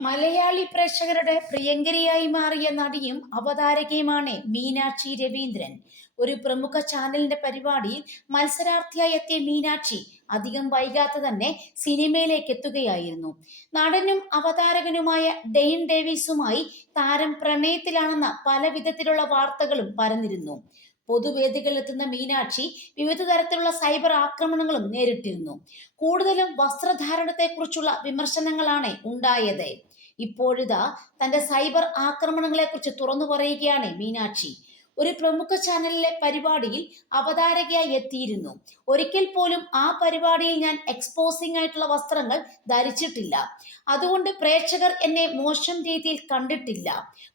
മലയാളി പ്രേക്ഷകരുടെ പ്രിയങ്കരിയായി മാറിയ നടിയും അവതാരകയുമാണ് മീനാക്ഷി രവീന്ദ്രൻ. ഒരു പ്രമുഖ ചാനലിന്റെ പരിപാടിയിൽ മത്സരാർത്ഥിയായി എത്തിയ മീനാക്ഷി അധികം വൈകാതെ തന്നെ സിനിമയിലേക്ക് എത്തുകയായിരുന്നു. നടനും അവതാരകനുമായ ഡെയ്ൻ ഡേവിസുമായി താരം പ്രണയത്തിലാണെന്ന പല വിധത്തിലുള്ള വാർത്തകളും പരന്നിരുന്നു. പൊതുവേദികളിലെത്തുന്ന മീനാക്ഷി വിവിധ തരത്തിലുള്ള സൈബർ ആക്രമണങ്ങളും നേരിട്ടിരുന്നു. കൂടുതലും വസ്ത്രധാരണത്തെക്കുറിച്ചുള്ള വിമർശനങ്ങളാണ് ഉണ്ടായത്. ഇപ്പോഴിതാ തന്റെ സൈബർ ആക്രമണങ്ങളെക്കുറിച്ച് തുറന്നു പറയുകയാണ് മീനാക്ഷി. ഒരു പ്രമുഖ ചാനലിലെ പരിപാടിയിൽ അവതാരകയായി എത്തിയിരുന്നു. ഒരിക്കൽ പോലും ആ പരിപാടിയിൽ ഞാൻ എക്സ്പോസിംഗ് ആയിട്ടുള്ള വസ്ത്രങ്ങൾ ധരിച്ചിട്ടില്ല. അതുകൊണ്ട് പ്രേക്ഷകർ എന്നെ മോശം രീതിയിൽ കണ്ടിട്ടില്ല.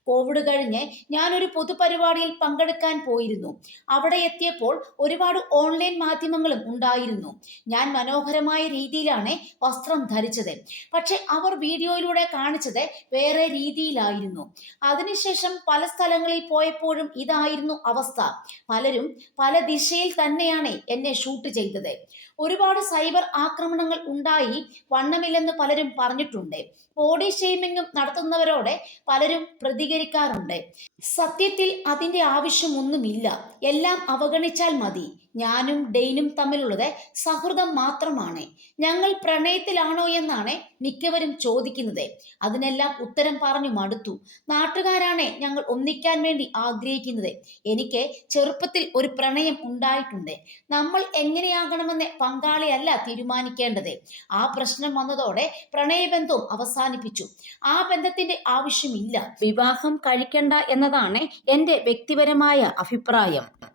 കോവിഡ് കഴിഞ്ഞ് ഞാനൊരു പൊതുപരിപാടിയിൽ പങ്കെടുക്കാൻ പോയിരുന്നു. അവിടെ എത്തിയപ്പോൾ ഒരുപാട് ഓൺലൈൻ മാധ്യമങ്ങളും ഉണ്ടായിരുന്നു. ഞാൻ മനോഹരമായ രീതിയിലാണ് വസ്ത്രം ധരിച്ചത്. പക്ഷെ അവർ വീഡിയോയിലൂടെ കാണിച്ചത് വേറെ രീതിയിലായിരുന്നു. അതിനുശേഷം പല സ്ഥലങ്ങളിൽ പോയപ്പോഴും ഇതായിരുന്നു അവസ്ഥ. പലരും പല ദിശയിൽ തന്നെയാണ് എന്നെ ഷൂട്ട് ചെയ്തത്. ഒരുപാട് സൈബർ ആക്രമണങ്ങൾ ഉണ്ടായി. വണ്ണമില്ലെന്ന് പലരും പറഞ്ഞിട്ടുണ്ട്. ബോഡി ഷെയ്മിങ്ങും നടത്തുന്നവരോട് പലരും പ്രതികരിക്കാറുണ്ട്. സത്യത്തിൽ അതിന്റെ ആവശ്യമൊന്നുമില്ല. എല്ലാം അവഗണിച്ചാൽ മതി. ഞാനും ഡെയ്നും തമ്മിലുള്ളത് സൗഹൃദം മാത്രമാണ്. ഞങ്ങൾ പ്രണയത്തിലാണോ എന്നാണ് മിക്കവരും ചോദിക്കുന്നത്. അതിനെല്ലാം ഉത്തരം പറഞ്ഞു മടുത്തു. നാട്ടുകാരാണ് ഞങ്ങൾ ഒന്നിക്കാൻ വേണ്ടി ആഗ്രഹിക്കുന്നത്. എനിക്ക് ചെറുപ്പത്തിൽ ഒരു പ്രണയം ഉണ്ടായിട്ടുണ്ട്. നമ്മൾ എങ്ങനെയാകണമെന്ന് പങ്കാളിയല്ല തീരുമാനിക്കേണ്ടത്. ആ പ്രശ്നം വന്നതോടെ പ്രണയബന്ധവും അവസാനിപ്പിച്ചു. ആ ബന്ധത്തിന്റെ ആവശ്യമില്ല. വിവാഹം കഴിക്കണ്ട എന്നതാണ് എൻ്റെ വ്യക്തിപരമായ അഭിപ്രായം.